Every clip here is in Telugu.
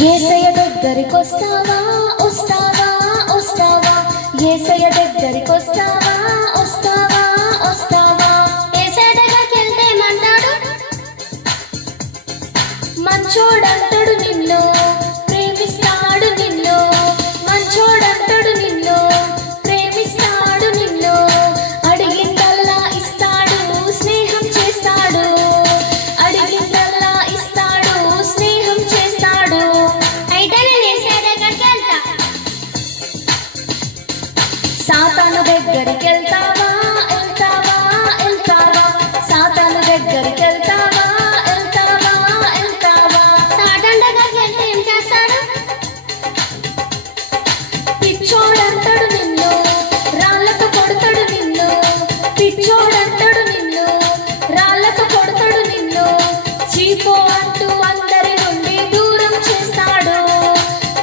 యేసయ్య దగ్గరికొస్తావా వస్తావా వస్తావా యేసయ్య దగ్గరికొస్తావా వస్తావా వస్తావా యేసయ్య దగ్గరికి వెళ్తే ఏమంటాడు? మంచోడంటాడు నిన్ను ప్రేమిస్తాడు నిన్ను మంచోడంటాడు నిన్ను ప్రేమిస్తాడు నిన్ను అడిగిందల్లా ఇస్తాడు స్నేహం చేస్తాడు అడిగిందల్లా ఇస్తాడు స్నేహం చేస్తాడు. అయితే నేను యేసయ్య దగ్గరికి వెళ్తా. సాతాను దగ్గరికి వెళ్తావా వెళ్తావా వెళ్తావా సాతాను దగ్గరికి వెళ్తావా వెళ్తావా వెళ్తావా సాతాను దగ్గరికి వెళ్తే ఏం చేస్తాడు? పిచ్చోడంటాడు నిన్ను రాళ్ళతో కొడతాడు నిన్ను పిచ్చోడంటాడు నిన్ను రాళ్ళతో కొడతాడు నిన్ను చీపో అంటూ అందరి నుండి దూరం చేస్తాడు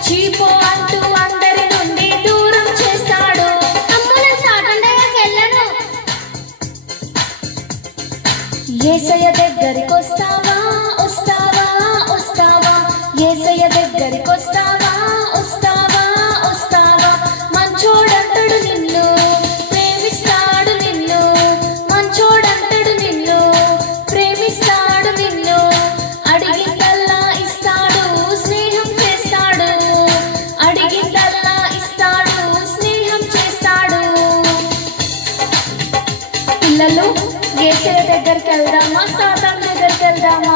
చీపో అంటూ అందరి నుండి దూరం చేస్తాడు. అమ్మో, నేను సాతాను దగ్గరికి వెళ్ళను. యేసయ్య దగ్గరికొస్తావా వస్తావా వస్తావా యేసయ్య దగ్గరికొస్తావా వస్తావా వస్తావా మంచోడంటాడు నిన్ను ప్రేమిస్తాడు నిన్ను మంచోడంటాడు నిన్ను ప్రేమిస్తాడు నిన్ను అడిగిందల్లా ఇస్తాడు స్నేహం చేస్తాడు అడిగిందల్లా ఇస్తాడు స్నేహం చేస్తాడు. పిల్లలు యేసయ్య దగ్గరికి వెళ్దామా సాతాను దగ్గరికి వెళ్దామా?